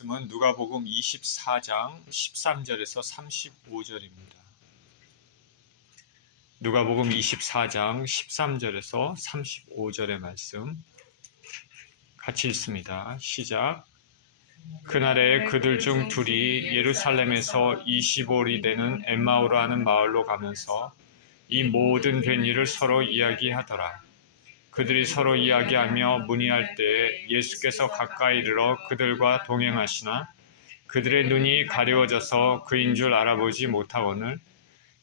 말씀은 누가복음 24장 13절에서 35절입니다. 누가복음 24장 13절에서 35절의 말씀 같이 읽습니다. 시작. 그날에 그들 중 둘이 예루살렘에서 25里되는 엠마오로 하는 마을로 가면서 이 모든 된 일을 서로 이야기하더라. 그들이 서로 이야기하며 문의할 때에 예수께서 가까이 이르러 그들과 동행하시나 그들의 눈이 가려워져서 그인 줄 알아보지 못하거늘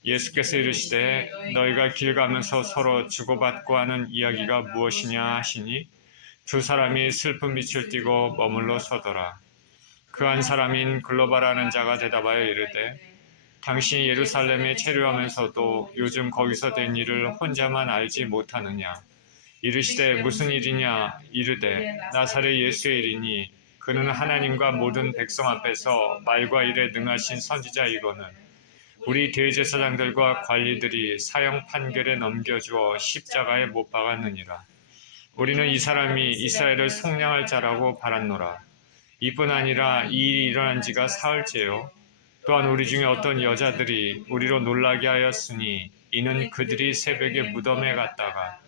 예수께서 이르시되 너희가 길 가면서 서로 주고받고 하는 이야기가 무엇이냐 하시니 두 사람이 슬픈 빛을 띠고 머물러 서더라. 그 한 사람인 글로바라는 자가 대답하여 이르되 당신이 예루살렘에 체류하면서도 요즘 거기서 된 일을 혼자만 알지 못하느냐. 이르시되 무슨 일이냐. 이르되 나사렛 예수의 일이니 그는 하나님과 모든 백성 앞에서 말과 일에 능하신 선지자이거늘 우리 대제사장들과 관리들이 사형 판결에 넘겨주어 십자가에 못 박았느니라. 우리는 이 사람이 이스라엘을 속량할 자라고 바랐노라. 이뿐 아니라 이 일이 일어난 지가 사흘째요. 또한 우리 중에 어떤 여자들이 우리로 놀라게 하였으니 이는 그들이 새벽에 무덤에 갔다가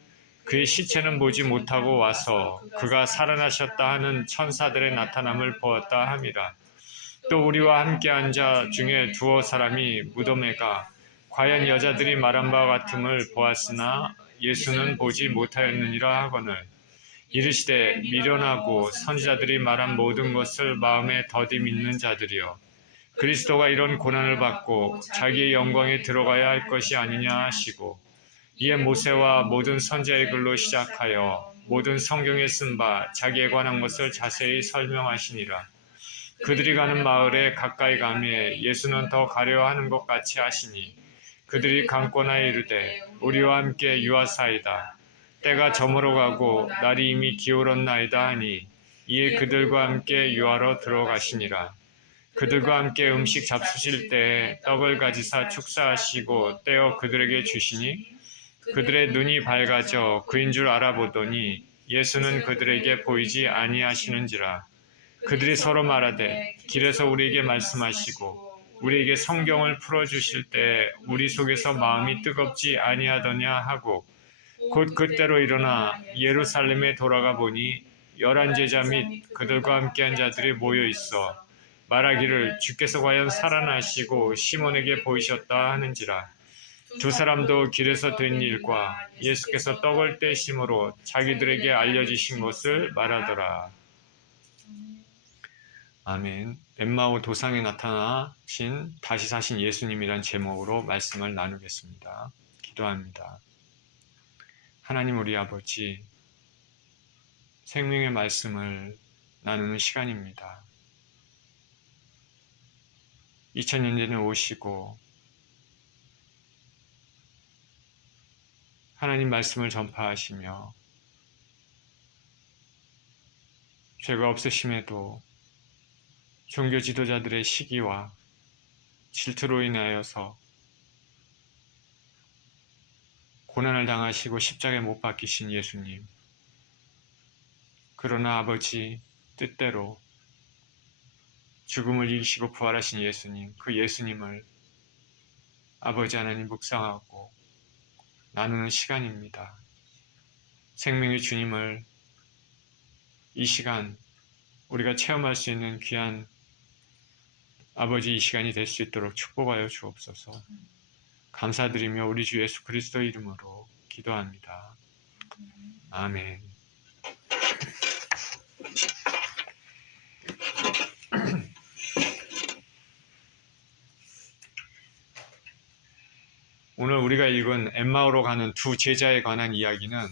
그의 시체는 보지 못하고 와서 그가 살아나셨다 하는 천사들의 나타남을 보았다 함이라. 또 우리와 함께한 자 중에 두어 사람이 무덤에 가 과연 여자들이 말한 바와 같음을 보았으나 예수는 보지 못하였느니라 하거늘 이르시되 미련하고 선지자들이 말한 모든 것을 마음에 더디 믿는 자들이여 그리스도가 이런 고난을 받고 자기의 영광에 들어가야 할 것이 아니냐 하시고 이에 모세와 모든 선지자의 글로 시작하여 모든 성경에 쓴 바 자기에 관한 것을 자세히 설명하시니라. 그들이 가는 마을에 가까이 가매 예수는 더 가려 하는 것 같이 하시니 그들이 강권하여 이르되 우리와 함께 유하사이다. 때가 저물어 가고 날이 이미 기울었나이다 하니 이에 그들과 함께 유하러 들어가시니라. 그들과 함께 음식 잡수실 때에 떡을 가지사 축사하시고 떼어 그들에게 주시니 그들의 눈이 밝아져 그인 줄 알아보더니 예수는 그들에게 보이지 아니하시는지라. 그들이 서로 말하되 길에서 우리에게 말씀하시고 우리에게 성경을 풀어주실 때 우리 속에서 마음이 뜨겁지 아니하더냐 하고 곧 그때로 일어나 예루살렘에 돌아가 보니 11 제자 및 그들과 함께한 자들이 모여 있어 말하기를 주께서 과연 살아나시고 시몬에게 보이셨다 하는지라. 두 사람도 길에서 된 일과 예수께서 떡을 떼심으로 자기들에게 알려주신 것을 말하더라. 아멘. 엠마오 도상에 나타나신 다시 사신 예수님이란 제목으로 말씀을 나누겠습니다. 기도합니다. 하나님 우리 아버지, 생명의 말씀을 나누는 시간입니다. 2000년대는 오시고 하나님 말씀을 전파하시며 죄가 없으심에도 종교 지도자들의 시기와 질투로 인하여서 고난을 당하시고 십자가에 못 박히신 예수님. 그러나 아버지 뜻대로 죽음을 이기시고 부활하신 예수님, 그 예수님을 아버지 하나님 묵상하고 나누는 시간입니다. 생명의 주님을 이 시간 우리가 체험할 수 있는 귀한 아버지 이 시간이 될 수 있도록 축복하여 주옵소서. 감사드리며 우리 주 예수 그리스도 이름으로 기도합니다. 아멘. 오늘 우리가 읽은 엠마오로 가는 두 제자에 관한 이야기는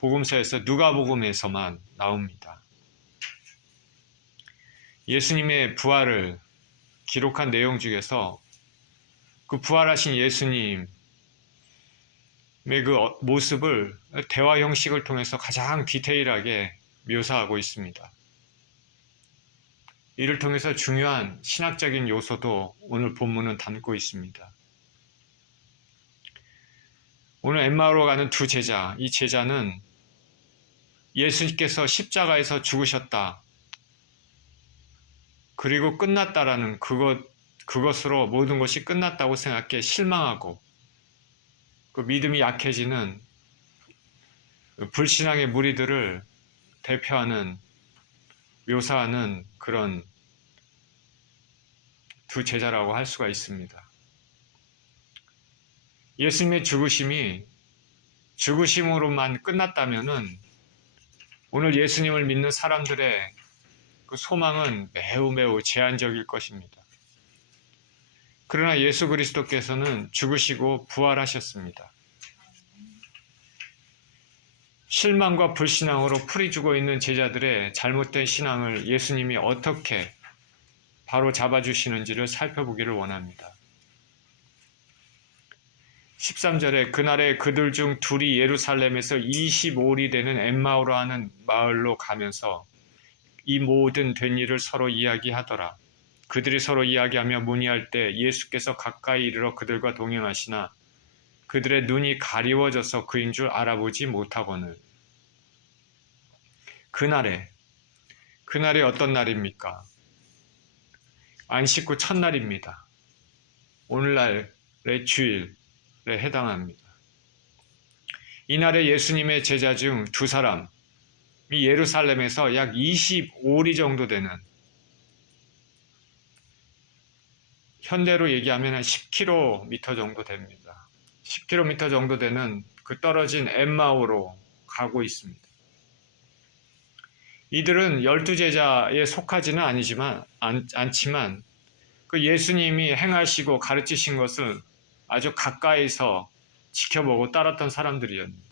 복음서에서 누가복음에서만 나옵니다. 예수님의 부활을 기록한 내용 중에서 그 부활하신 예수님의 그 모습을 대화 형식을 통해서 가장 디테일하게 묘사하고 있습니다. 이를 통해서 중요한 신학적인 요소도 오늘 본문은 담고 있습니다. 오늘 엠마오로 가는 두 제자, 이 제자는 예수님께서 십자가에서 죽으셨다. 그리고 끝났다라는 그것으로 모든 것이 끝났다고 생각해 실망하고 그 믿음이 약해지는 불신앙의 무리들을 대표하는 묘사하는 그런 두 제자라고 할 수가 있습니다. 예수님의 죽으심이 죽으심으로만 끝났다면은 오늘 예수님을 믿는 사람들의 그 소망은 매우 제한적일 것입니다. 그러나 예수 그리스도께서는 죽으시고 부활하셨습니다. 실망과 불신앙으로 풀이 죽어 있는 제자들의 잘못된 신앙을 예수님이 어떻게 바로 잡아주시는지를 살펴보기를 원합니다. 13절에 그날에 그들 중 둘이 예루살렘에서 25里되는 엠마오로 하는 마을로 가면서 이 모든 된 일을 서로 이야기하더라. 그들이 서로 이야기하며 문의할 때 예수께서 가까이 이르러 그들과 동행하시나 그들의 눈이 가리워져서 그인 줄 알아보지 못하거늘. 그날에 어떤 날입니까? 안식 후 첫날입니다. 오늘날의 주일에 해당합니다. 이날에 예수님의 제자 중 두 사람이 예루살렘에서 약 25리 정도 되는, 현대로 얘기하면 한 10km 정도 됩니다. 10km 정도 되는 그 떨어진 엠마오로 가고 있습니다. 이들은 12제자에 속하지는 않지만 그 예수님이 행하시고 가르치신 것을 아주 가까이서 지켜보고 따랐던 사람들이었습니다.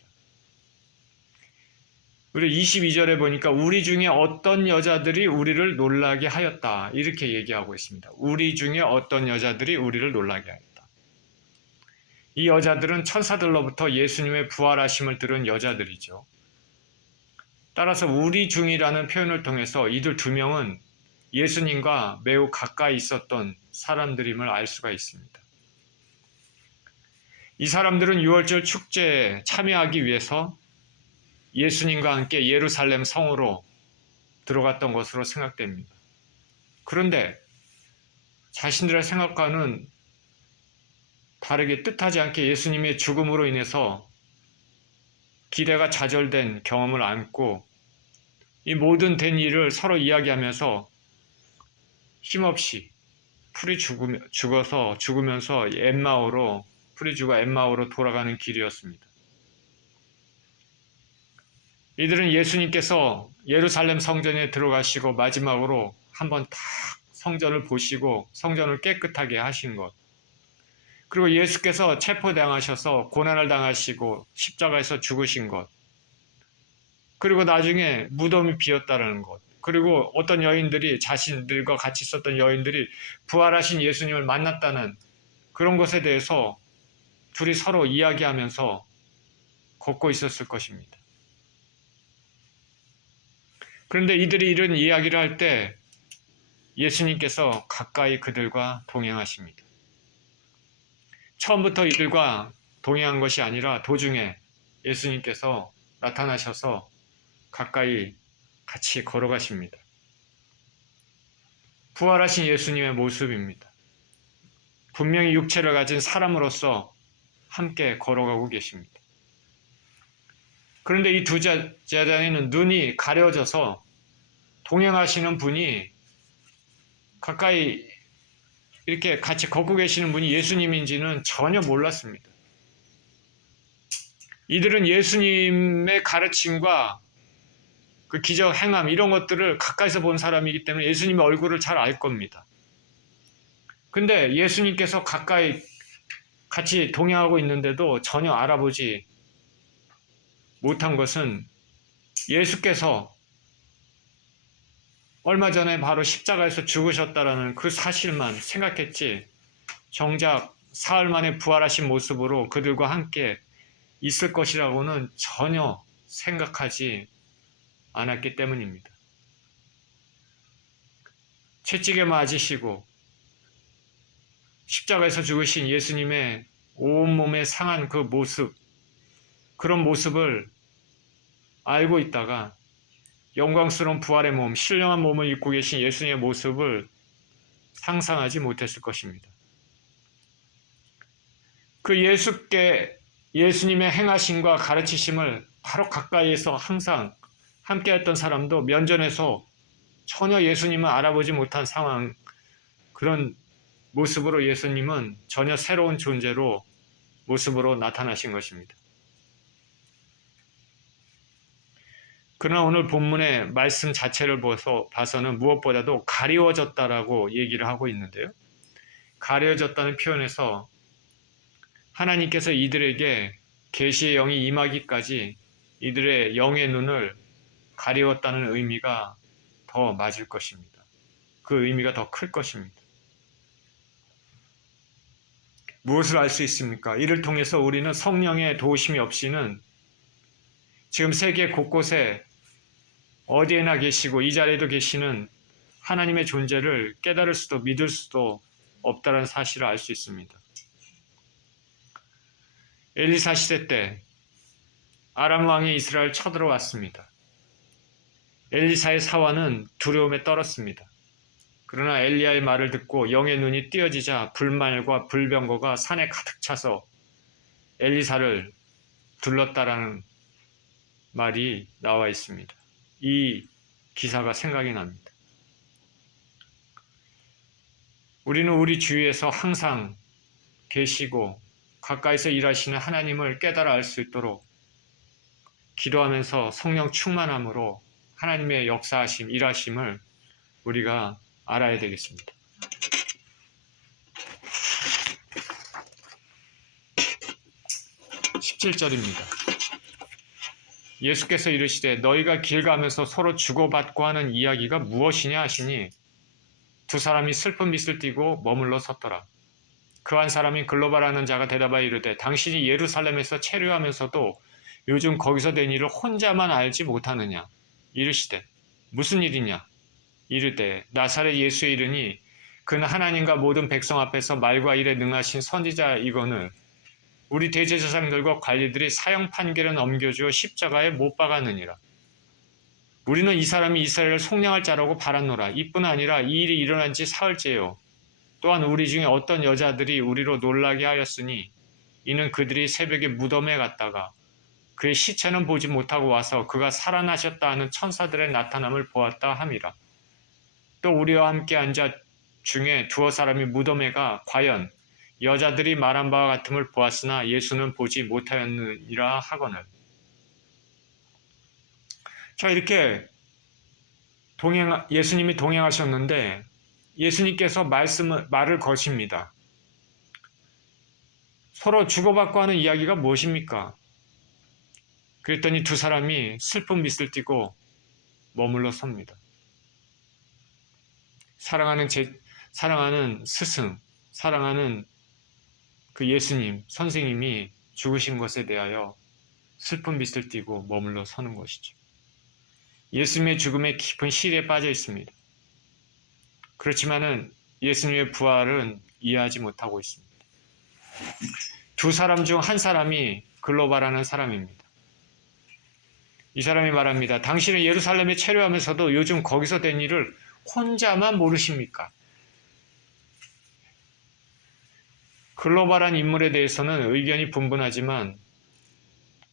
우리 22절에 보니까 우리 중에 어떤 여자들이 우리를 놀라게 하였다, 이렇게 얘기하고 있습니다. 우리 중에 어떤 여자들이 우리를 놀라게 하였다. 이 여자들은 천사들로부터 예수님의 부활하심을 들은 여자들이죠. 따라서 우리 중이라는 표현을 통해서 이들 두 명은 예수님과 매우 가까이 있었던 사람들임을 알 수가 있습니다. 이 사람들은 유월절 축제에 참여하기 위해서 예수님과 함께 예루살렘 성으로 들어갔던 것으로 생각됩니다. 그런데 자신들의 생각과는 다르게 뜻하지 않게 예수님의 죽음으로 인해서 기대가 좌절된 경험을 안고 이 모든 된 일을 서로 이야기하면서 힘없이 풀이 죽으면서 풀이 죽어 엠마오로 돌아가는 길이었습니다. 이들은 예수님께서 예루살렘 성전에 들어가시고 마지막으로 한번 딱 성전을 보시고 성전을 깨끗하게 하신 것, 그리고 예수께서 체포당하셔서 고난을 당하시고 십자가에서 죽으신 것, 그리고 나중에 무덤이 비었다는 것, 그리고 어떤 여인들이, 자신들과 같이 있었던 여인들이 부활하신 예수님을 만났다는 그런 것에 대해서 둘이 서로 이야기하면서 걷고 있었을 것입니다. 그런데 이들이 이런 이야기를 할 때 예수님께서 가까이 그들과 동행하십니다. 처음부터 이들과 동행한 것이 아니라 도중에 예수님께서 나타나셔서 가까이 같이 걸어가십니다. 부활하신 예수님의 모습입니다. 분명히 육체를 가진 사람으로서 함께 걸어가고 계십니다. 그런데 이 두 제자에는 눈이 가려져서 동행하시는 분이, 가까이 이렇게 같이 걷고 계시는 분이 예수님인지는 전혀 몰랐습니다. 이들은 예수님의 가르침과 그 기적 행함 이런 것들을 가까이서 본 사람이기 때문에 예수님의 얼굴을 잘 알 겁니다. 근데 예수님께서 가까이 같이 동행하고 있는데도 전혀 알아보지 못한 것은 예수께서 얼마 전에 바로 십자가에서 죽으셨다라는 그 사실만 생각했지, 정작 사흘 만에 부활하신 모습으로 그들과 함께 있을 것이라고는 전혀 생각하지 않았기 때문입니다. 채찍에 맞으시고 십자가에서 죽으신 예수님의 온몸에 상한 그 모습, 그런 모습을 알고 있다가 영광스러운 부활의 몸, 신령한 몸을 입고 계신 예수님의 모습을 상상하지 못했을 것입니다. 그 예수님의 행하심과 가르치심을 바로 가까이에서 항상 함께했던 사람도 면전에서 전혀 예수님을 알아보지 못한 상황, 그런 모습으로 예수님은 전혀 새로운 존재로 모습으로 나타나신 것입니다. 그러나 오늘 본문의 말씀 자체를 봐서는 무엇보다도 가리워졌다라고 얘기를 하고 있는데요. 가려졌다는 표현에서 하나님께서 이들에게 계시의 영이 임하기까지 이들의 영의 눈을 가리웠다는 의미가 더 맞을 것입니다. 그 의미가 더 클 것입니다. 무엇을 알 수 있습니까? 이를 통해서 우리는 성령의 도우심이 없이는 지금 세계 곳곳에 어디에나 계시고 이 자리에도 계시는 하나님의 존재를 깨달을 수도 믿을 수도 없다는 사실을 알 수 있습니다. 엘리사 시대 때 아람 왕이 이스라엘 쳐들어왔습니다. 엘리사의 사환은 두려움에 떨었습니다. 그러나 엘리야의 말을 듣고 영의 눈이 띄어지자 불말과 불병거가 산에 가득 차서 엘리사를 둘렀다라는 말이 나와 있습니다. 이 기사가 생각이 납니다. 우리는 우리 주위에서 항상 계시고 가까이서 일하시는 하나님을 깨달아 알 수 있도록 기도하면서 성령 충만함으로 하나님의 역사하심, 일하심을 우리가 알아야 되겠습니다. 17절입니다. 예수께서 이르시되 너희가 길 가면서 서로 주고받고 하는 이야기가 무엇이냐 하시니 두 사람이 슬픈 빛을 띠고 머물러 섰더라. 그 한 사람이 글로바라는 자가 대답하여 이르되 당신이 예루살렘에서 체류하면서도 요즘 거기서 된 일을 혼자만 알지 못하느냐. 이르시되 무슨 일이냐. 이르되 나사렛 예수의 이르니 그는 하나님과 모든 백성 앞에서 말과 일에 능하신 선지자이거늘 우리 대제사장들과 관리들이 사형 판결을 넘겨주어 십자가에 못 박았느니라. 우리는 이 사람이 이스라엘을 속량할 자라고 바랐노라. 이뿐 아니라 이 일이 일어난 지 사흘째요. 또한 우리 중에 어떤 여자들이 우리로 놀라게 하였으니 이는 그들이 새벽에 무덤에 갔다가 그의 시체는 보지 못하고 와서 그가 살아나셨다 하는 천사들의 나타남을 보았다 함이라. 또 우리와 함께 앉아 중에 두어 사람이 무덤에 가 과연 여자들이 말한 바와 같음을 보았으나 예수는 보지 못하였느니라 하거늘. 자, 이렇게 예수님이 동행하셨는데 예수님께서 말을 거십니다. 서로 주고받고 하는 이야기가 무엇입니까? 그랬더니 두 사람이 슬픈 빛을 띠고 머물러 섭니다. 사랑하는 스승, 사랑하는 그 예수님, 선생님이 죽으신 것에 대하여 슬픈 빛을 띠고 머물러 서는 것이죠. 예수님의 죽음에 깊은 시리에 빠져 있습니다. 그렇지만은 예수님의 부활은 이해하지 못하고 있습니다. 두 사람 중 한 사람이 글로바라는 사람입니다. 이 사람이 말합니다. 당신은 예루살렘에 체류하면서도 요즘 거기서 된 일을 혼자만 모르십니까? 글로벌한 인물에 대해서는 의견이 분분하지만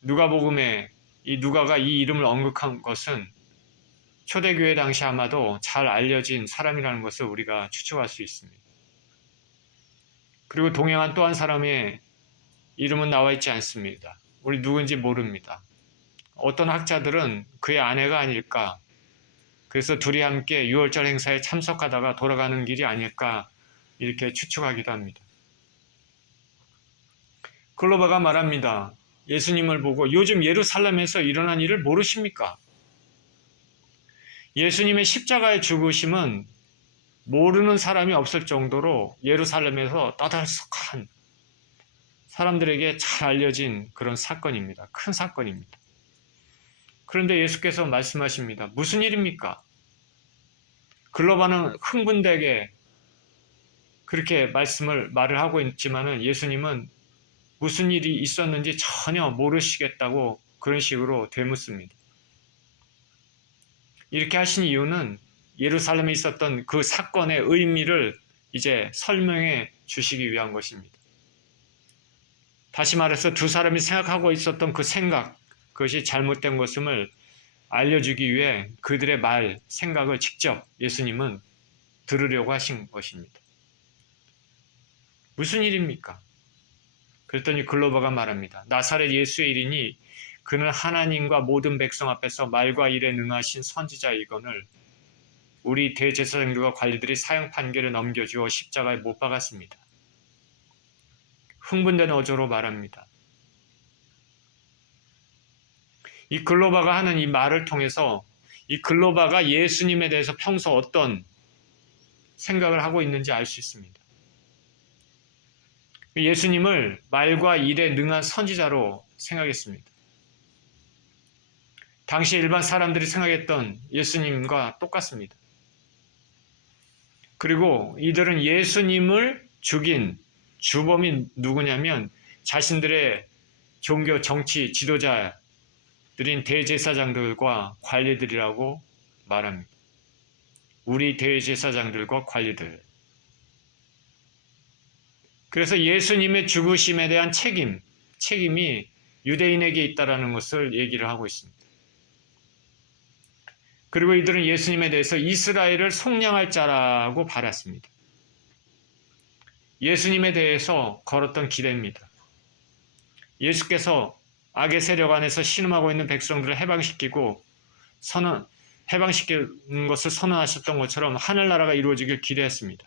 누가복음에 이 누가가 이 이름을 언급한 것은 초대교회 당시 아마도 잘 알려진 사람이라는 것을 우리가 추측할 수 있습니다. 그리고 동행한 또 한 사람의 이름은 나와 있지 않습니다. 우리 누군지 모릅니다. 어떤 학자들은 그의 아내가 아닐까, 그래서 둘이 함께 유월절 행사에 참석하다가 돌아가는 길이 아닐까 이렇게 추측하기도 합니다. 글로바가 말합니다. 예수님을 보고 요즘 예루살렘에서 일어난 일을 모르십니까? 예수님의 십자가의 죽으심은 모르는 사람이 없을 정도로 예루살렘에서 떠들썩한 사람들에게 잘 알려진 그런 사건입니다. 큰 사건입니다. 그런데 예수께서 말씀하십니다. 무슨 일입니까? 글로바는 흥분되게 그렇게 말을 하고 있지만은 예수님은 무슨 일이 있었는지 전혀 모르시겠다고 그런 식으로 되묻습니다. 이렇게 하신 이유는 예루살렘에 있었던 그 사건의 의미를 이제 설명해 주시기 위한 것입니다. 다시 말해서 두 사람이 생각하고 있었던 그 생각, 그것이 잘못된 것임을 알려주기 위해 그들의 말, 생각을 직접 예수님은 들으려고 하신 것입니다. 무슨 일입니까? 그랬더니 글로바가 말합니다. 나사렛 예수의 일이니 그는 하나님과 모든 백성 앞에서 말과 일에 능하신 선지자이거늘 우리 대제사장들과 관리들이 사형 판결을 넘겨주어 십자가에 못 박았습니다. 흥분된 어조로 말합니다. 이 글로바가 하는 이 말을 통해서 이 글로바가 예수님에 대해서 평소 어떤 생각을 하고 있는지 알 수 있습니다. 예수님을 말과 일에 능한 선지자로 생각했습니다. 당시 일반 사람들이 생각했던 예수님과 똑같습니다. 그리고 이들은 예수님을 죽인 주범이 누구냐면 자신들의 종교 정치 지도자들인 대제사장들과 관리들이라고 말합니다. 우리 대제사장들과 관리들. 그래서 예수님의 죽으심에 대한 책임이 유대인에게 있다라는 것을 얘기를 하고 있습니다. 그리고 이들은 예수님에 대해서 이스라엘을 속량할 자라고 바랐습니다. 예수님에 대해서 걸었던 기대입니다. 예수께서 악의 세력 안에서 신음하고 있는 백성들을 해방시키는 것을 선언하셨던 것처럼 하늘나라가 이루어지길 기대했습니다.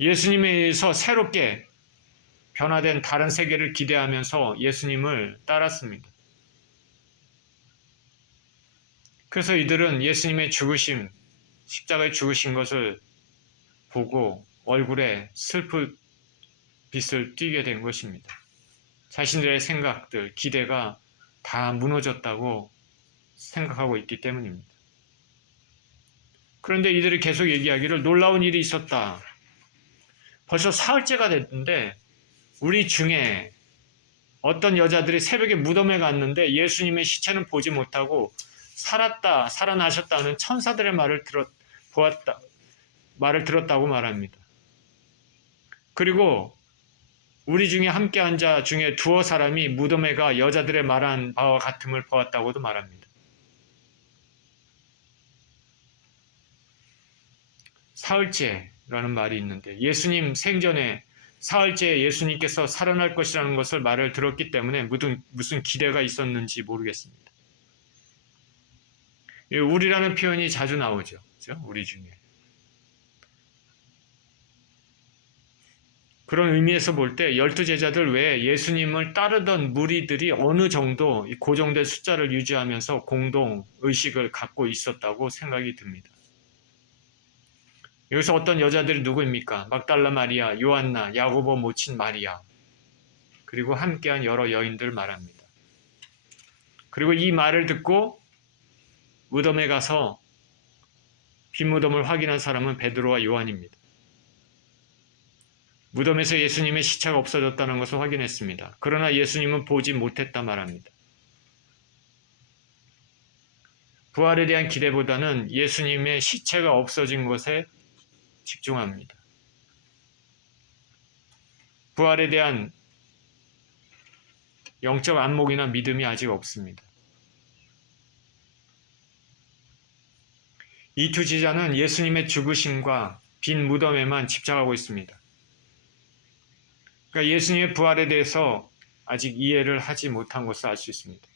예수님에 의해서 새롭게 변화된 다른 세계를 기대하면서 예수님을 따랐습니다. 그래서 이들은 예수님의 죽으심, 십자가에 죽으신 것을 보고 얼굴에 슬픈 빛을 띠게 된 것입니다. 자신들의 생각들, 기대가 다 무너졌다고 생각하고 있기 때문입니다. 그런데 이들이 계속 얘기하기를 놀라운 일이 있었다. 벌써 사흘째가 됐는데 우리 중에 어떤 여자들이 새벽에 무덤에 갔는데 예수님의 시체는 보지 못하고 살아나셨다는 천사들의 말을 들었다고 말합니다. 그리고 우리 중에 함께한 자 중에 두어 사람이 무덤에 가 여자들의 말한 바와 같음을 보았다고도 말합니다. 사흘째라는 말이 있는데 예수님 생전에 사흘째에 예수님께서 살아날 것이라는 것을 말을 들었기 때문에 무슨 기대가 있었는지 모르겠습니다. 우리라는 표현이 자주 나오죠. 그렇죠? 우리 중에. 그런 의미에서 볼 때 12제자들 외에 예수님을 따르던 무리들이 어느 정도 고정된 숫자를 유지하면서 공동 의식을 갖고 있었다고 생각이 듭니다. 여기서 어떤 여자들이 누구입니까? 막달라 마리아, 요한나, 야고보 모친 마리아, 그리고 함께한 여러 여인들 말합니다. 그리고 이 말을 듣고 무덤에 가서 빈 무덤을 확인한 사람은 베드로와 요한입니다. 무덤에서 예수님의 시체가 없어졌다는 것을 확인했습니다. 그러나 예수님은 보지 못했다 말합니다. 부활에 대한 기대보다는 예수님의 시체가 없어진 것에 집중합니다. 부활에 대한 영적 안목이나 믿음이 아직 없습니다. 이 두 제자는 예수님의 죽으심과 빈 무덤에만 집착하고 있습니다. 그러니까 예수님의 부활에 대해서 아직 이해를 하지 못한 것을 알 수 있습니다.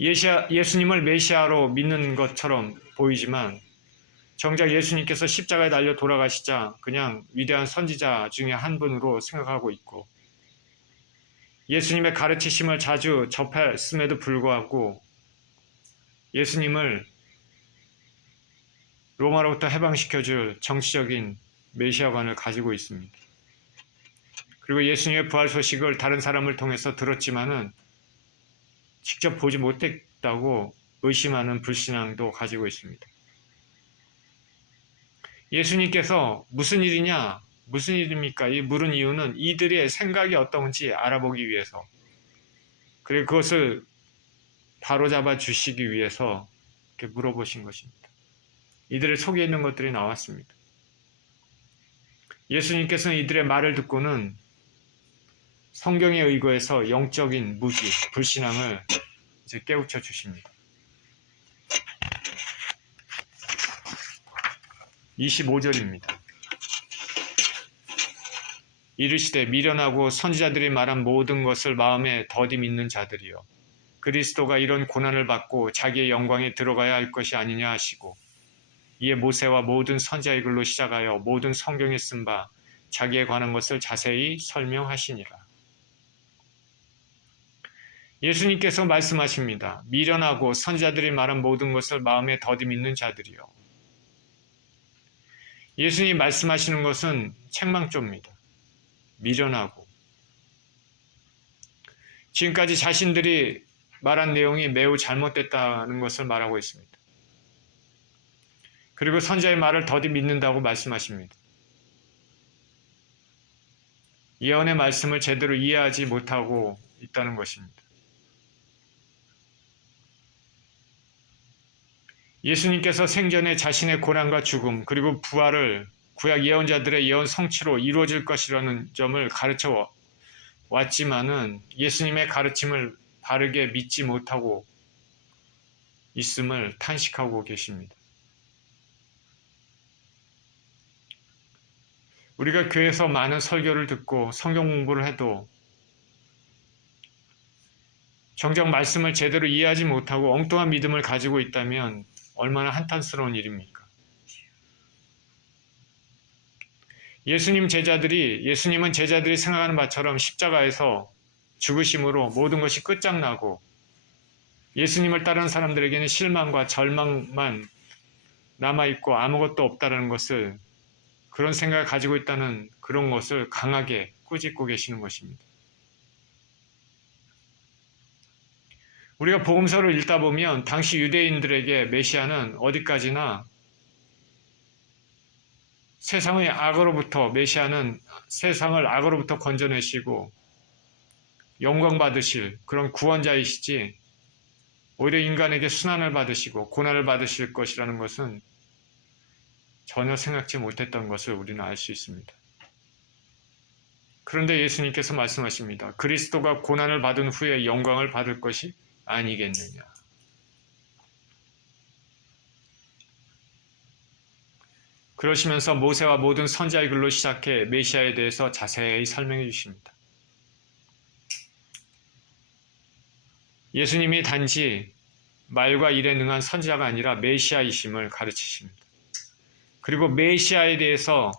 예수님을 메시아로 믿는 것처럼 보이지만 정작 예수님께서 십자가에 달려 돌아가시자 그냥 위대한 선지자 중에 한 분으로 생각하고 있고 예수님의 가르치심을 자주 접했음에도 불구하고 예수님을 로마로부터 해방시켜줄 정치적인 메시아관을 가지고 있습니다. 그리고 예수님의 부활 소식을 다른 사람을 통해서 들었지만은 직접 보지 못했다고 의심하는 불신앙도 가지고 있습니다. 예수님께서 무슨 일입니까? 이 물은 이유는 이들의 생각이 어떤지 알아보기 위해서, 그리고 그것을 바로잡아 주시기 위해서 이렇게 물어보신 것입니다. 이들의 속에 있는 것들이 나왔습니다. 예수님께서는 이들의 말을 듣고는 성경에 의거해서 영적인 무지, 불신앙을 이제 깨우쳐 주십니다. 25절입니다. 이르시되 미련하고 선지자들이 말한 모든 것을 마음에 더디 믿는 자들이여, 그리스도가 이런 고난을 받고 자기의 영광에 들어가야 할 것이 아니냐 하시고, 이에 모세와 모든 선지자의 글로 시작하여 모든 성경에 쓴 바 자기에 관한 것을 자세히 설명하시니라. 예수님께서 말씀하십니다. 미련하고 선지자들이 말한 모든 것을 마음에 더디 믿는 자들이요. 예수님이 말씀하시는 것은 책망조입니다. 미련하고, 지금까지 자신들이 말한 내용이 매우 잘못됐다는 것을 말하고 있습니다. 그리고 선지자의 말을 더디 믿는다고 말씀하십니다. 예언의 말씀을 제대로 이해하지 못하고 있다는 것입니다. 예수님께서 생전에 자신의 고난과 죽음 그리고 부활을 구약 예언자들의 예언 성취로 이루어질 것이라는 점을 가르쳐 왔지만은 예수님의 가르침을 바르게 믿지 못하고 있음을 탄식하고 계십니다. 우리가 교회에서 많은 설교를 듣고 성경 공부를 해도 정작 말씀을 제대로 이해하지 못하고 엉뚱한 믿음을 가지고 있다면 얼마나 한탄스러운 일입니까? 예수님은 제자들이 생각하는 바처럼 십자가에서 죽으심으로 모든 것이 끝장나고 예수님을 따르는 사람들에게는 실망과 절망만 남아있고 아무것도 없다는 것을, 그런 생각을 가지고 있다는 그런 것을 강하게 꾸짖고 계시는 것입니다. 우리가 복음서를 읽다 보면 당시 유대인들에게 메시아는 어디까지나 메시아는 세상을 악으로부터 건져내시고 영광 받으실 그런 구원자이시지, 오히려 인간에게 순환을 받으시고 고난을 받으실 것이라는 것은 전혀 생각지 못했던 것을 우리는 알 수 있습니다. 그런데 예수님께서 말씀하십니다. 그리스도가 고난을 받은 후에 영광을 받을 것이 아니겠느냐. 그러시면서 모세와 모든 선지자의 글로 시작해 메시아에 대해서 자세히 설명해 주십니다. 예수님이 단지 말과 일에 능한 선지자가 아니라 메시아이심을 가르치십니다. 그리고 메시아에 대해서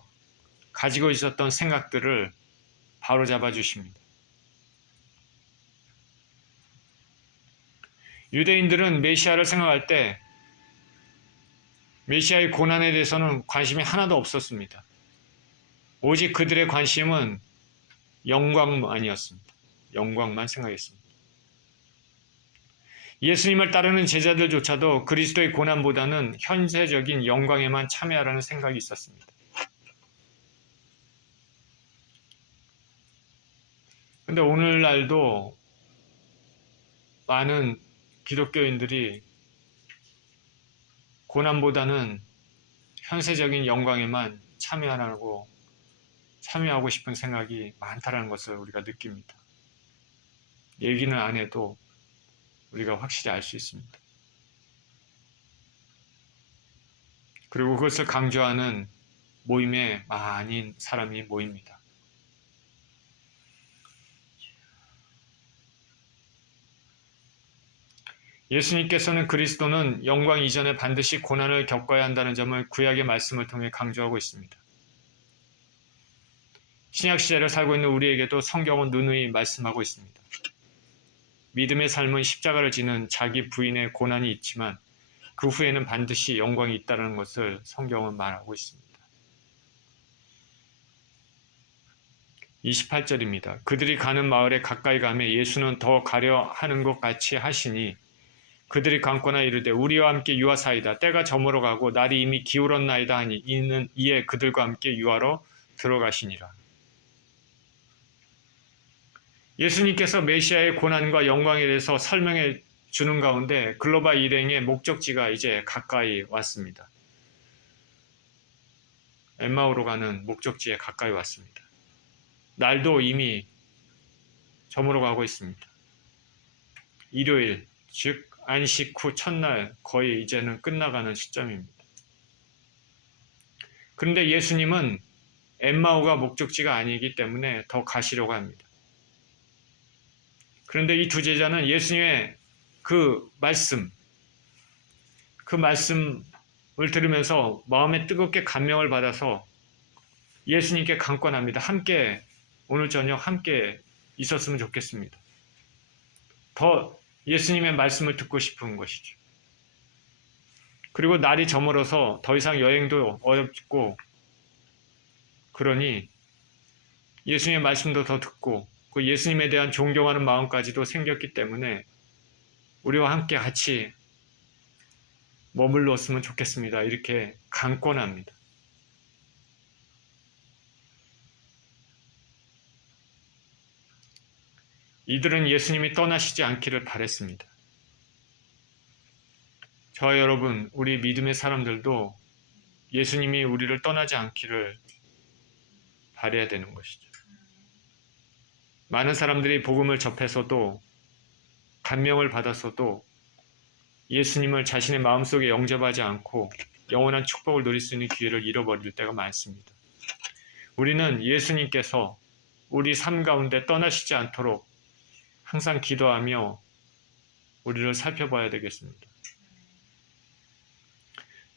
가지고 있었던 생각들을 바로잡아 주십니다. 유대인들은 메시아를 생각할 때 메시아의 고난에 대해서는 관심이 하나도 없었습니다. 오직 그들의 관심은 영광만이었습니다. 영광만 생각했습니다. 예수님을 따르는 제자들조차도 그리스도의 고난보다는 현세적인 영광에만 참여하라는 생각이 있었습니다. 그런데 오늘날도 많은 기독교인들이 고난보다는 현세적인 영광에만 참여하고 싶은 생각이 많다는 것을 우리가 느낍니다. 얘기는 안 해도 우리가 확실히 알 수 있습니다. 그리고 그것을 강조하는 모임에 많은 사람이 모입니다. 예수님께서는 그리스도는 영광 이전에 반드시 고난을 겪어야 한다는 점을 구약의 말씀을 통해 강조하고 있습니다. 신약 시대를 살고 있는 우리에게도 성경은 누누이 말씀하고 있습니다. 믿음의 삶은 십자가를 지는 자기 부인의 고난이 있지만 그 후에는 반드시 영광이 있다는 것을 성경은 말하고 있습니다. 28절입니다. 그들이 가는 마을에 가까이 가매 예수는 더 가려 하는 것 같이 하시니 그들이 강권하 이르되 우리와 함께 유하사이다. 때가 저물어 가고 날이 이미 기울었나이다 하니 이에 그들과 함께 유하러 들어가시니라. 예수님께서 메시아의 고난과 영광에 대해서 설명해 주는 가운데 글로벌 일행의 목적지가 이제 가까이 왔습니다. 엠마오로 가는 목적지에 가까이 왔습니다. 날도 이미 저물어 가고 있습니다. 일요일, 즉 안식 후 첫날 거의 이제는 끝나가는 시점입니다. 그런데 예수님은 엠마오가 목적지가 아니기 때문에 더 가시려고 합니다. 그런데 이 두 제자는 예수님의 그 말씀을 들으면서 마음에 뜨겁게 감명을 받아서 예수님께 간권합니다. 함께 오늘 저녁 함께 있었으면 좋겠습니다. 더 예수님의 말씀을 듣고 싶은 것이죠. 그리고 날이 저물어서 더 이상 여행도 어렵고 그러니 예수님의 말씀도 더 듣고 그 예수님에 대한 존경하는 마음까지도 생겼기 때문에 우리와 함께 같이 머물렀으면 좋겠습니다. 이렇게 간권합니다. 이들은 예수님이 떠나시지 않기를 바랬습니다. 저와 여러분, 우리 믿음의 사람들도 예수님이 우리를 떠나지 않기를 바라야 되는 것이죠. 많은 사람들이 복음을 접해서도 감명을 받았어도 예수님을 자신의 마음속에 영접하지 않고 영원한 축복을 누릴 수 있는 기회를 잃어버릴 때가 많습니다. 우리는 예수님께서 우리 삶 가운데 떠나시지 않도록 항상 기도하며 우리를 살펴봐야 되겠습니다.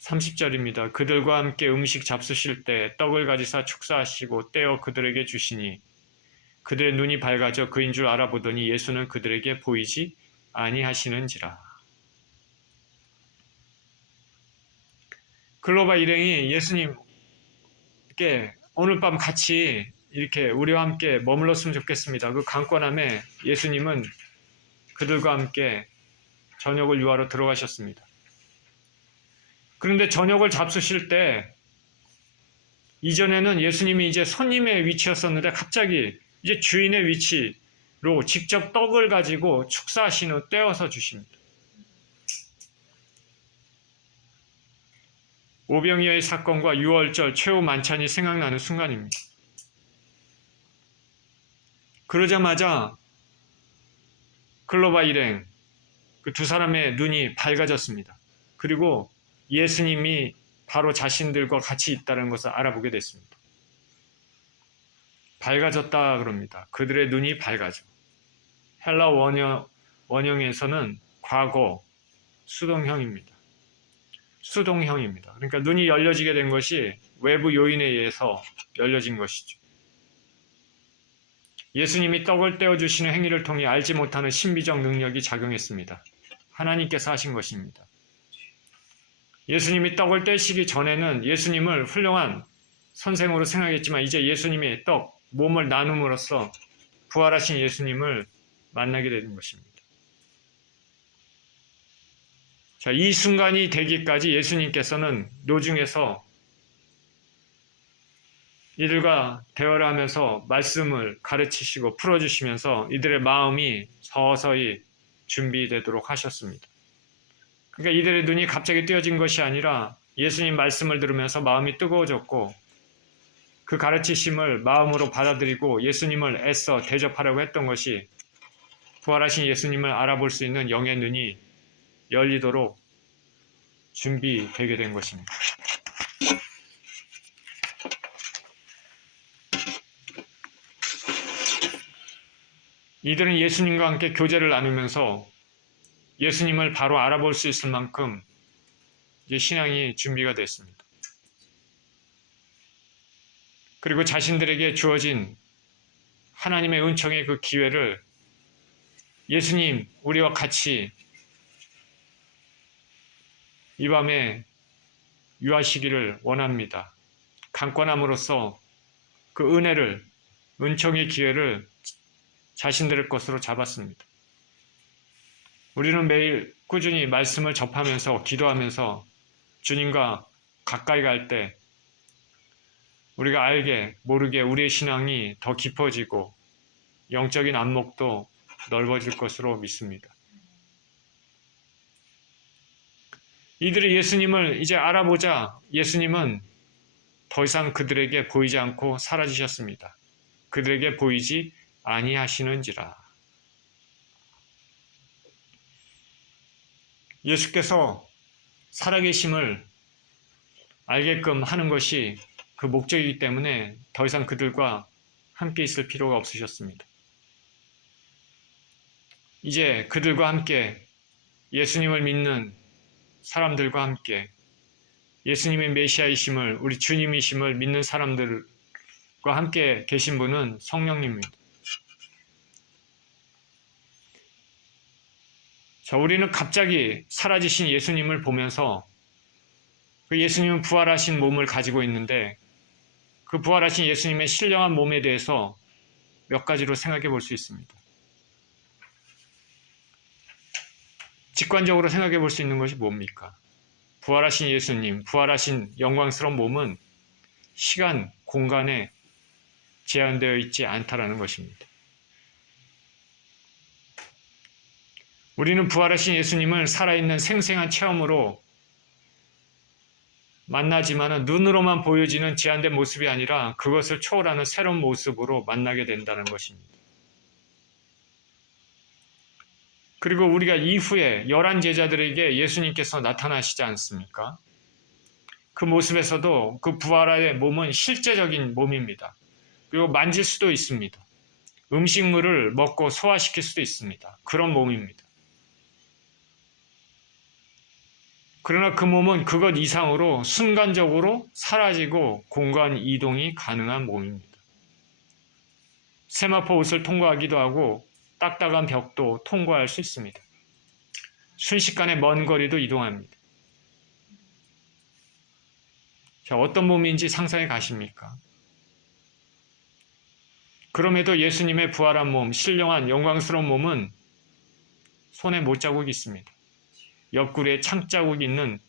30절입니다. 그들과 함께 음식 잡수실 때 떡을 가지사 축사하시고 떼어 그들에게 주시니 그들의 눈이 밝아져 그인 줄 알아보더니 예수는 그들에게 보이지 아니하시는지라. 글로바 일행이 예수님께 오늘 밤 같이 이렇게 우리와 함께 머물렀으면 좋겠습니다. 그 간권함에 예수님은 그들과 함께 저녁을 유하러 들어가셨습니다. 그런데 저녁을 잡수실 때 이전에는 예수님이 이제 손님의 위치였었는데 갑자기 이제 주인의 위치로 직접 떡을 가지고 축사하신 후 떼어서 주십니다. 오병이어의 사건과 유월절 최후 만찬이 생각나는 순간입니다. 그러자마자 글로바 일행 그 두 사람의 눈이 밝아졌습니다. 그리고 예수님이 바로 자신들과 같이 있다는 것을 알아보게 됐습니다. 밝아졌다 그럽니다. 그들의 눈이 밝아져. 헬라 원형에서는 과거 수동형입니다. 수동형입니다. 그러니까 눈이 열려지게 된 것이 외부 요인에 의해서 열려진 것이죠. 예수님이 떡을 떼어주시는 행위를 통해 알지 못하는 신비적 능력이 작용했습니다. 하나님께서 하신 것입니다. 예수님이 떡을 떼시기 전에는 예수님을 훌륭한 선생으로 생각했지만 이제 예수님이 몸을 나눔으로써 부활하신 예수님을 만나게 되는 것입니다. 자, 이 순간이 되기까지 예수님께서는 노중에서 이들과 대화를 하면서 말씀을 가르치시고 풀어주시면서 이들의 마음이 서서히 준비되도록 하셨습니다. 그러니까 이들의 눈이 갑자기 띄어진 것이 아니라 예수님 말씀을 들으면서 마음이 뜨거워졌고 그 가르치심을 마음으로 받아들이고 예수님을 애써 대접하려고 했던 것이 부활하신 예수님을 알아볼 수 있는 영의 눈이 열리도록 준비되게 된 것입니다. 이들은 예수님과 함께 교제를 나누면서 예수님을 바로 알아볼 수 있을 만큼 이제 신앙이 준비가 됐습니다. 그리고 자신들에게 주어진 하나님의 은총의 그 기회를 예수님, 우리와 같이 이 밤에 유하시기를 원합니다. 강권함으로써 그 은총의 기회를 자신들의 것으로 잡았습니다. 우리는 매일 꾸준히 말씀을 접하면서 기도하면서 주님과 가까이 갈 때 우리가 알게 모르게 우리의 신앙이 더 깊어지고 영적인 안목도 넓어질 것으로 믿습니다. 이들이 예수님을 이제 알아보자 예수님은 더 이상 그들에게 보이지 않고 사라지셨습니다. 그들에게 보이지 아니하시는지라. 예수께서 살아계심을 알게끔 하는 것이 그 목적이기 때문에 더 이상 그들과 함께 있을 필요가 없으셨습니다. 이제 그들과 함께 예수님을 믿는 사람들과 함께 예수님의 메시아이심을, 우리 주님이심을 믿는 사람들과 함께 계신 분은 성령님입니다. 자, 우리는 갑자기 사라지신 예수님을 보면서 그 예수님은 부활하신 몸을 가지고 있는데 그 부활하신 예수님의 신령한 몸에 대해서 몇 가지로 생각해 볼 수 있습니다. 직관적으로 생각해 볼 수 있는 것이 뭡니까? 부활하신 예수님, 부활하신 영광스러운 몸은 시간, 공간에 제한되어 있지 않다라는 것입니다. 우리는 부활하신 예수님을 살아있는 생생한 체험으로 만나지만 눈으로만 보여지는 제한된 모습이 아니라 그것을 초월하는 새로운 모습으로 만나게 된다는 것입니다. 그리고 우리가 이후에 11 제자들에게 예수님께서 나타나시지 않습니까? 그 모습에서도 그 부활의 몸은 실제적인 몸입니다. 그리고 만질 수도 있습니다. 음식물을 먹고 소화시킬 수도 있습니다. 그런 몸입니다. 그러나 그 몸은 그것 이상으로 순간적으로 사라지고 공간 이동이 가능한 몸입니다. 세마포 옷을 통과하기도 하고 딱딱한 벽도 통과할 수 있습니다. 순식간에 먼 거리도 이동합니다. 자, 어떤 몸인지 상상해 가십니까? 그럼에도 예수님의 부활한 몸, 신령한 영광스러운 몸은 손에 못자국이 있습니다. 옆구리에 창자국이 있는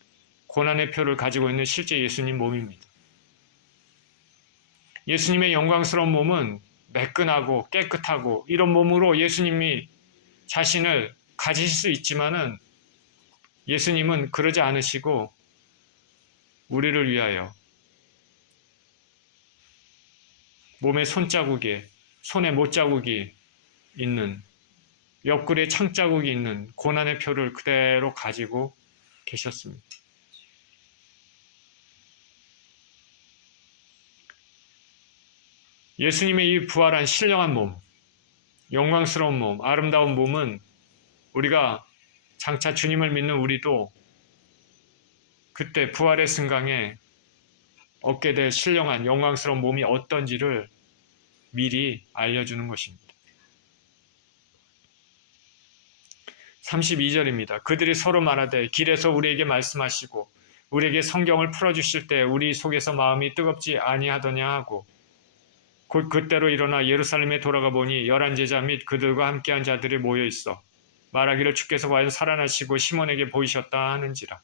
고난의 표를 가지고 있는 실제 예수님 몸입니다. 예수님의 영광스러운 몸은 매끈하고 깨끗하고 이런 몸으로 예수님이 자신을 가지실 수 있지만은 예수님은 그러지 않으시고 우리를 위하여 몸에 손자국에 손에 못자국이 있는 옆구리에 창자국이 있는 고난의 표를 그대로 가지고 계셨습니다. 예수님의 이 부활한 신령한 몸, 영광스러운 몸, 아름다운 몸은 우리가 장차 주님을 믿는 우리도 그때 부활의 순간에 얻게 될 신령한 영광스러운 몸이 어떤지를 미리 알려주는 것입니다. 32절입니다. 그들이 서로 말하되 길에서 우리에게 말씀하시고 우리에게 성경을 풀어주실 때 우리 속에서 마음이 뜨겁지 아니하더냐 하고 곧 그때로 일어나 예루살렘에 돌아가 보니 11 제자 및 그들과 함께한 자들이 모여 있어 말하기를 주께서 과연 살아나시고 시몬에게 보이셨다 하는지라.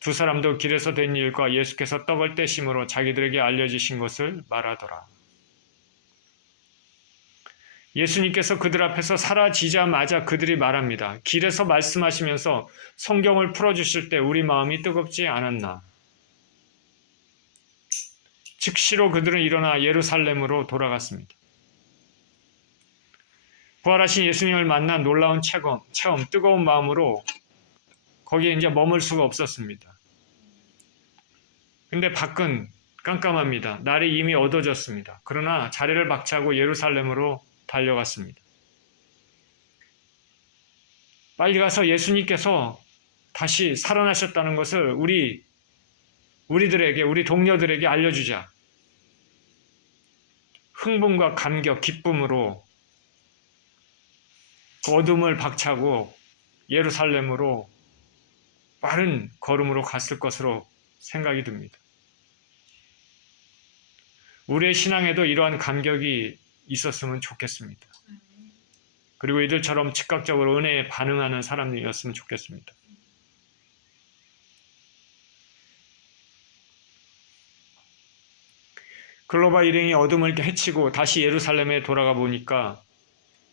두 사람도 길에서 된 일과 예수께서 떡을 떼심으로 자기들에게 알려주신 것을 말하더라. 예수님께서 그들 앞에서 사라지자마자 그들이 말합니다. 길에서 말씀하시면서 성경을 풀어주실 때 우리 마음이 뜨겁지 않았나. 즉시로 그들은 일어나 예루살렘으로 돌아갔습니다. 부활하신 예수님을 만난 놀라운 체험, 뜨거운 마음으로 거기에 이제 머물 수가 없었습니다. 근데 밖은 깜깜합니다. 날이 이미 어두워졌습니다. 그러나 자리를 박차고 예루살렘으로 달려갔습니다. 빨리 가서 예수님께서 다시 살아나셨다는 것을 우리들에게, 우리 동료들에게 알려주자. 흥분과 감격, 기쁨으로 어둠을 박차고 예루살렘으로 빠른 걸음으로 갔을 것으로 생각이 듭니다. 우리의 신앙에도 이러한 감격이 있었으면 좋겠습니다. 그리고 이들처럼 즉각적으로 은혜에 반응하는 사람이었으면 좋겠습니다. 글로바 일행이 어둠을 헤치고 다시 예루살렘에 돌아가 보니까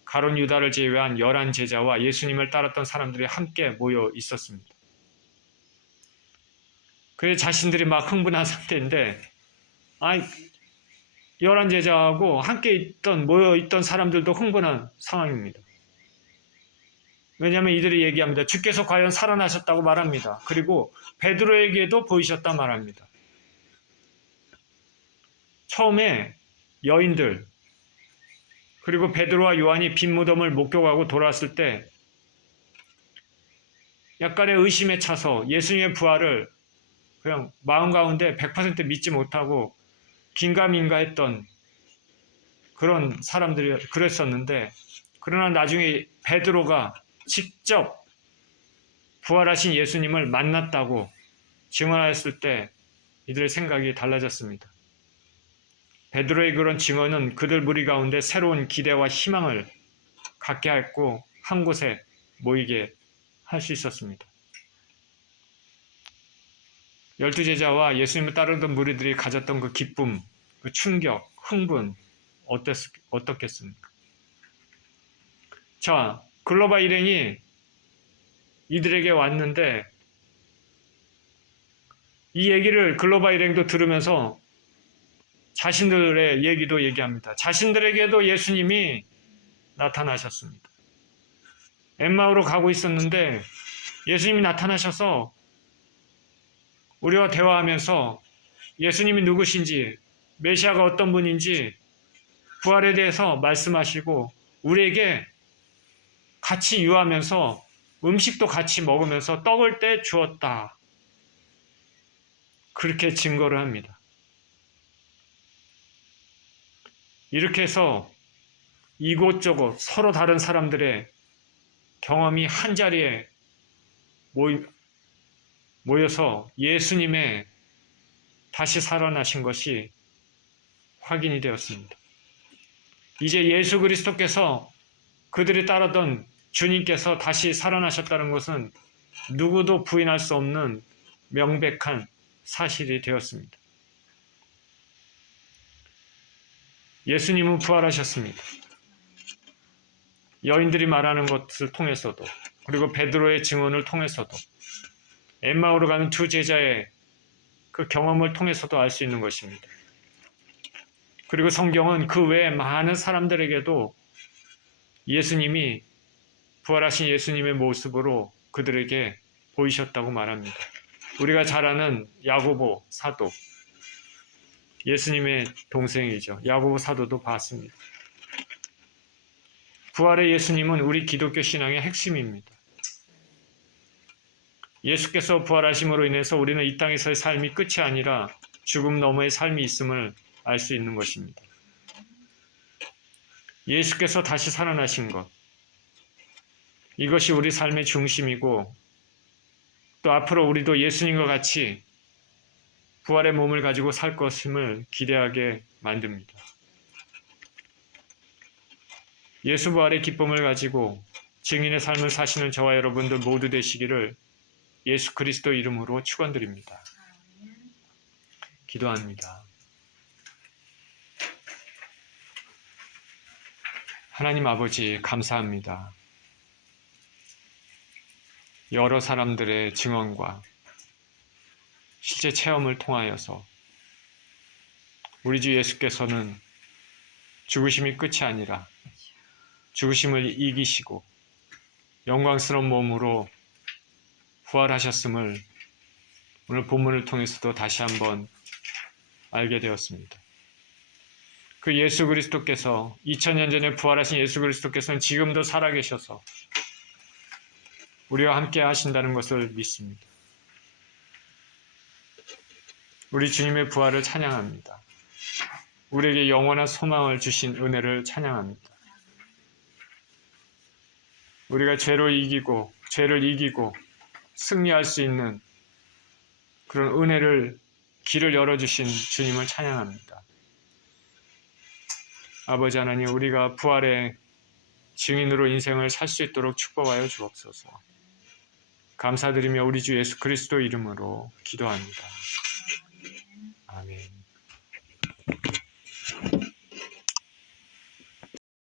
가룟 유다를 제외한 11 제자와 예수님을 따랐던 사람들이 함께 모여 있었습니다. 그의 자신들이 막 흥분한 상태인데 열한 제자하고 함께 모여 있던 사람들도 흥분한 상황입니다. 왜냐하면 이들이 얘기합니다. 주께서 과연 살아나셨다고 말합니다. 그리고 베드로에게도 보이셨다 말합니다. 처음에 여인들 그리고 베드로와 요한이 빈 무덤을 목격하고 돌아왔을 때 약간의 의심에 차서 예수님의 부활을 그냥 마음 가운데 100% 믿지 못하고 긴가민가 했던 그런 사람들이 그랬었는데, 그러나 나중에 베드로가 직접 부활하신 예수님을 만났다고 증언하였을 때 이들의 생각이 달라졌습니다. 베드로의 그런 증언은 그들 무리 가운데 새로운 기대와 희망을 갖게 했고 한 곳에 모이게 할 수 있었습니다. 12제자와 예수님을 따르던 무리들이 가졌던 그 기쁨, 그 충격, 흥분 어떻겠습니까? 자, 글로바 일행이 이들에게 왔는데 이 얘기를 글로바 일행도 들으면서 자신들의 얘기도 얘기합니다. 자신들에게도 예수님이 나타나셨습니다. 엠마오로 가고 있었는데 예수님이 나타나셔서 우리와 대화하면서 예수님이 누구신지, 메시아가 어떤 분인지, 부활에 대해서 말씀하시고 우리에게 같이 유하면서 음식도 같이 먹으면서 떡을 떼 주었다. 그렇게 증거를 합니다. 이렇게 해서 이곳저곳 서로 다른 사람들의 경험이 한자리에 모여서 예수님의 다시 살아나신 것이 확인이 되었습니다. 이제 예수 그리스도께서 그들이 따르던 주님께서 다시 살아나셨다는 것은 누구도 부인할 수 없는 명백한 사실이 되었습니다. 예수님은 부활하셨습니다. 여인들이 말하는 것을 통해서도, 그리고 베드로의 증언을 통해서도, 엠마오로 가는 두 제자의 그 경험을 통해서도 알 수 있는 것입니다. 그리고 성경은 그 외에 많은 사람들에게도 예수님이 부활하신 예수님의 모습으로 그들에게 보이셨다고 말합니다. 우리가 잘 아는 야고보 사도, 예수님의 동생이죠. 야고보 사도도 봤습니다. 부활의 예수님은 우리 기독교 신앙의 핵심입니다. 예수께서 부활하심으로 인해서 우리는 이 땅에서의 삶이 끝이 아니라 죽음 너머의 삶이 있음을 알 수 있는 것입니다. 예수께서 다시 살아나신 것, 이것이 우리 삶의 중심이고 또 앞으로 우리도 예수님과 같이 부활의 몸을 가지고 살 것임을 기대하게 만듭니다. 예수 부활의 기쁨을 가지고 증인의 삶을 사시는 저와 여러분들 모두 되시기를 예수 그리스도 이름으로 축원드립니다. 기도합니다. 하나님 아버지, 감사합니다. 여러 사람들의 증언과 실제 체험을 통하여서 우리 주 예수께서는 죽으심이 끝이 아니라 죽으심을 이기시고 영광스러운 몸으로 부활하셨음을 오늘 본문을 통해서도 다시 한번 알게 되었습니다. 그 예수 그리스도께서 2000년 전에 부활하신 예수 그리스도께서는 지금도 살아계셔서 우리와 함께 하신다는 것을 믿습니다. 우리 주님의 부활을 찬양합니다. 우리에게 영원한 소망을 주신 은혜를 찬양합니다. 우리가 죄를 이기고 승리할 수 있는 그런 은혜를 길을 열어주신 주님을 찬양합니다. 아버지 하나님, 우리가 부활의 증인으로 인생을 살 수 있도록 축복하여 주옵소서. 감사드리며 우리 주 예수 그리스도 이름으로 기도합니다.